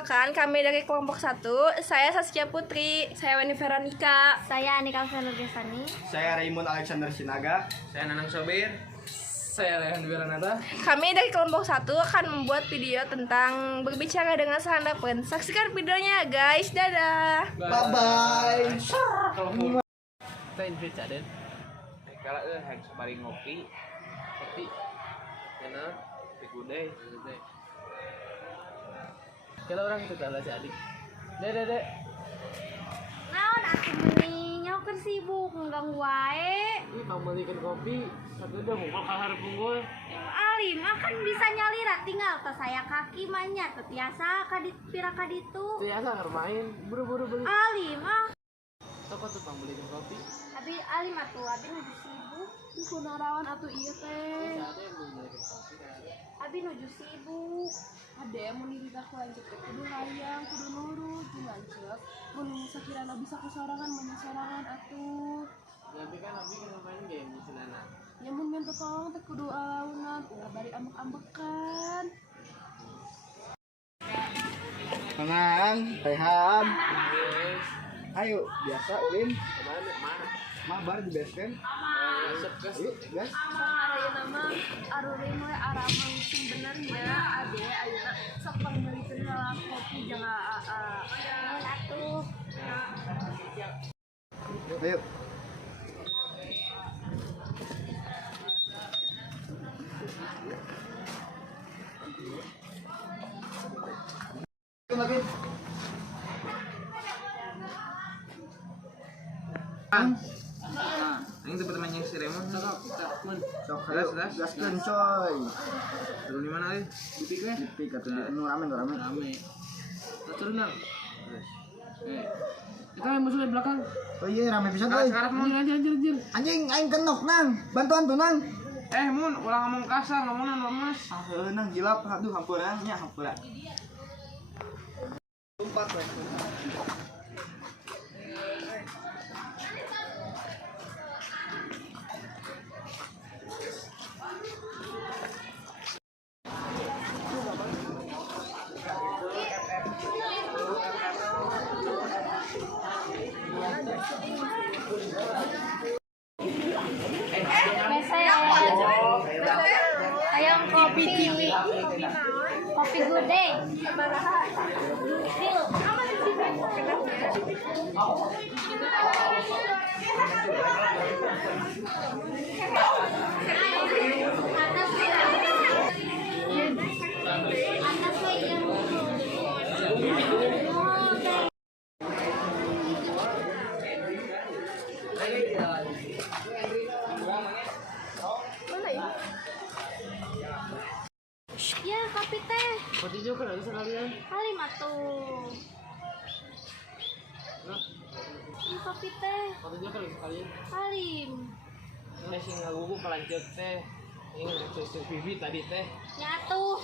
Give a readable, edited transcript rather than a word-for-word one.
Perkenalkan, kami dari kelompok 1. Saya Saskia Putri. Saya Wani Veronica. Saya Anika Fenugesani. Saya Raymond Alexander Sinaga. Saya Nanang Sobir. Saya Lehan Wiranata. Kami dari kelompok 1 akan membuat video tentang berbicara dengan sehandapun. Saksikan videonya guys. Dadah. Bye-bye. Kita invite Caden. Kalau hang sebari ngopi. Kopi. Enak. Pigude. Kalau orang itu kalah si adik. Dek. Naon aku meni nyaukeur sibuk nggang wae. Ini pambalikan kopi. Satu udah mau kahar punggul. Alim akan bisa nyalira tinggal teh saya kaki manya teu tiasa kadit pira kaditu. Biasa main. Buru-buru beli. Alim Toko tuh pambalikan kopi. abi alim atuh abi nuju sibuk. Kunarawan atuh ieu teh. Ada yang belum balikan kopi. Abi nuju sibuk. Ade mun dirita ku lanjut teh kudu hayang, kudu nurut, jeung lanjut. Mun sakirana bisa kesorangan menyesorangan atuh. Tapi kan abi kan main game di sana. Ya mun minta tolong teh kudu alaunan, ulah bari ambek-ambekan. Tenang, Rehan. Ayo, biasa ulin. Kemana? Mana? Mabar di base camp. Siap gas. Ayo, gas. Ayeuna mah aruri mah aramang sing benernya ade ayeuna sok pangbeureun heula kopi jeung Atuh. Ayo. Lagi. Ini tuh pertanyaan yang si Raymond. Sok Gas, gas. gaskeun coy. Turun di mana nih? Di pik ya? Di atuh nu rame. Rame. Turun nang. Kita yang musuh di belakang. Oh iya rame pisan euy. Sekarang mau anjir. Anjing aing kenok nang. Bantuan tuh nang. Mun, ulang ngomong kasar, ngomongan lemes. Nang jilap, aduh hampura nya hampura. Lompat we. Ayam kopi kopi gede. Deal. Ya, kopi teh. Kopi juga ada sekalian. Alim atuh. Ini kopi teh. Kopi juga ada sekalian. Alim. Ini sih ngagugu pelanjut teh. Ini susu Vivi tadi teh. Nyatu.